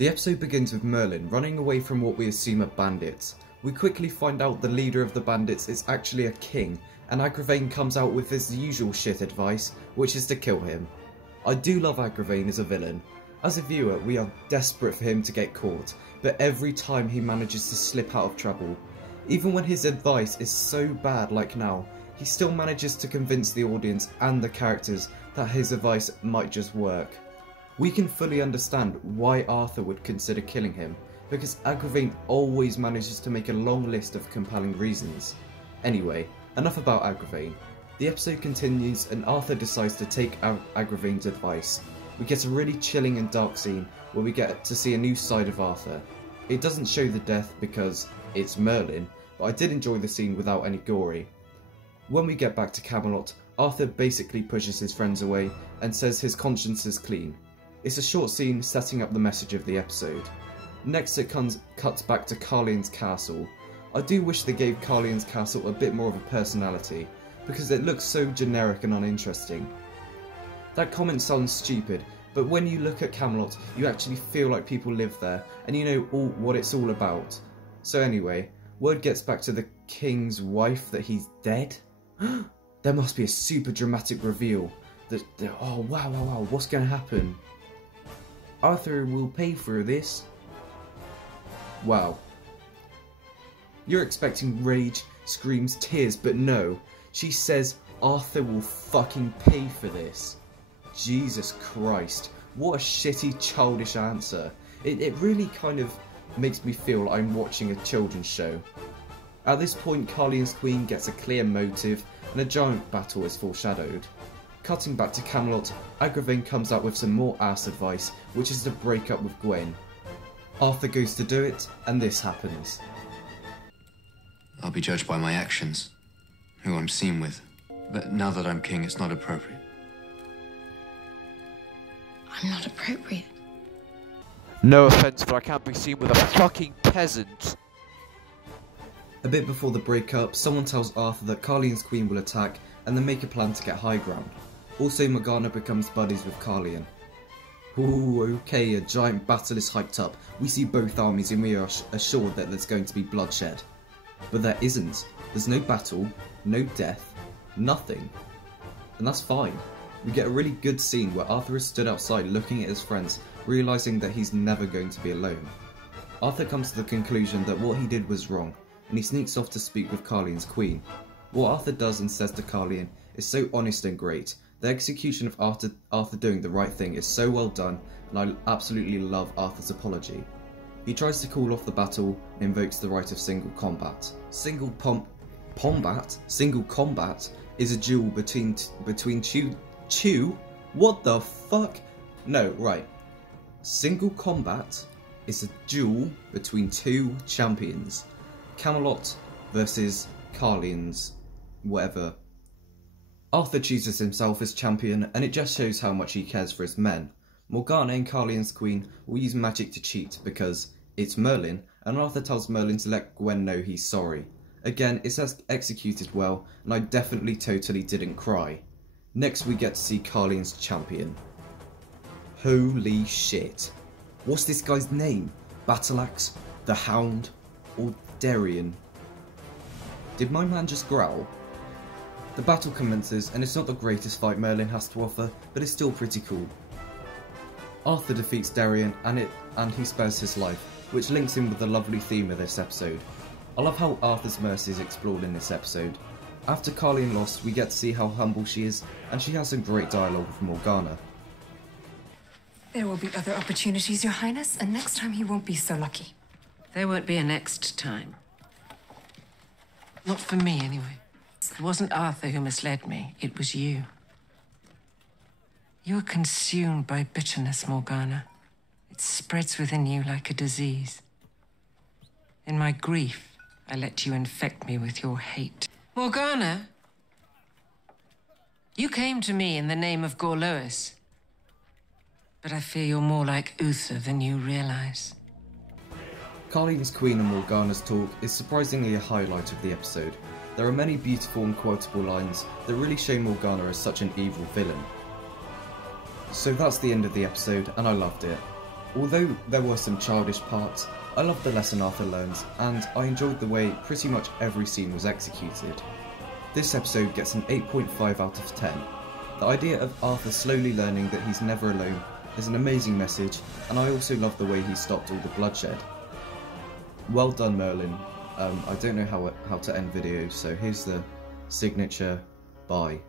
The episode begins with Merlin running away from what we assume are bandits. We quickly find out the leader of the bandits is actually a king, and Agravain comes out with his usual shit advice, which is to kill him. I do love Agravain as a villain. As a viewer, we are desperate for him to get caught, but every time he manages to slip out of trouble. Even when his advice is so bad like now, he still manages to convince the audience and the characters that his advice might just work. We can fully understand why Arthur would consider killing him, because Agravain always manages to make a long list of compelling reasons. Anyway, enough about Agravain. The episode continues and Arthur decides to take Agravain's advice. We get a really chilling and dark scene where we get to see a new side of Arthur. It doesn't show the death because it's Merlin, but I did enjoy the scene without any gory. When we get back to Camelot, Arthur basically pushes his friends away and says his conscience is clean. It's a short scene setting up the message of the episode. Next it cuts back to Carlion's castle. I do wish they gave Carlion's castle a bit more of a personality, because it looks so generic and uninteresting. That comment sounds stupid, but when you look at Camelot, you actually feel like people live there, and you know what it's all about. So anyway, word gets back to the king's wife that he's dead. There must be a super dramatic reveal. Oh wow, what's going to happen? Arthur will pay for this. Wow. You're expecting rage, screams, tears, but no. She says Arthur will fucking pay for this. Jesus Christ. What a shitty, childish answer. It really kind of makes me feel like I'm watching a children's show. At this point, Carlion's queen gets a clear motive, and a giant battle is foreshadowed. Cutting back to Camelot, Agravain comes out with some more ass advice, which is to break up with Gwen. Arthur goes to do it, and this happens. I'll be judged by my actions, who I'm seen with. But now that I'm king, it's not appropriate. I'm not appropriate. No offense, but I can't be seen with a fucking peasant. A bit before the breakup, someone tells Arthur that Carlion's queen will attack, and they make a plan to get high ground. Also, Morgana becomes buddies with Carlion. Ooh, okay, a giant battle is hyped up. We see both armies and we are assured that there's going to be bloodshed. But there isn't. There's no battle, no death, nothing. And that's fine. We get a really good scene where Arthur is stood outside looking at his friends, realising that he's never going to be alone. Arthur comes to the conclusion that what he did was wrong, and he sneaks off to speak with Carlion's queen. What Arthur does and says to Carlion is so honest and great. The execution of Arthur doing the right thing is so well done, and I absolutely love Arthur's apology. He tries to call off the battle and invokes the right of single combat. Single combat is a duel between two. What the fuck? No, right. Single combat is a duel between two champions. Camelot versus Carlion's whatever. Arthur chooses himself as champion, and it just shows how much he cares for his men. Morgana and Carlion's queen will use magic to cheat because it's Merlin, and Arthur tells Merlin to let Gwen know he's sorry. Again, it's executed well, and I definitely totally didn't cry. Next we get to see Carlion's champion. Holy shit. What's this guy's name? Battleaxe? The Hound? Or Darion? Did my man just growl? The battle commences, and it's not the greatest fight Merlin has to offer, but it's still pretty cool. Arthur defeats Darion, and he spares his life, which links in with the lovely theme of this episode. I love how Arthur's mercy is explored in this episode. After Carlion lost, we get to see how humble she is, and she has some great dialogue with Morgana. There will be other opportunities, Your Highness, and next time you won't be so lucky. There won't be a next time. Not for me, anyway. It wasn't Arthur who misled me. It was you. You're consumed by bitterness, Morgana. It spreads within you like a disease. In my grief, I let you infect me with your hate. Morgana, you came to me in the name of Gorlois. But I fear you're more like Uther than you realize. Carlion's queen and Morgana's talk is surprisingly a highlight of the episode. There are many beautiful and quotable lines that really show Morgana as such an evil villain. So that's the end of the episode, and I loved it. Although there were some childish parts, I loved the lesson Arthur learns, and I enjoyed the way pretty much every scene was executed. This episode gets an 8.5 out of 10. The idea of Arthur slowly learning that he's never alone is an amazing message, and I also love the way he stopped all the bloodshed. Well done, Merlin. I don't know how to end videos, so here's the signature. Bye.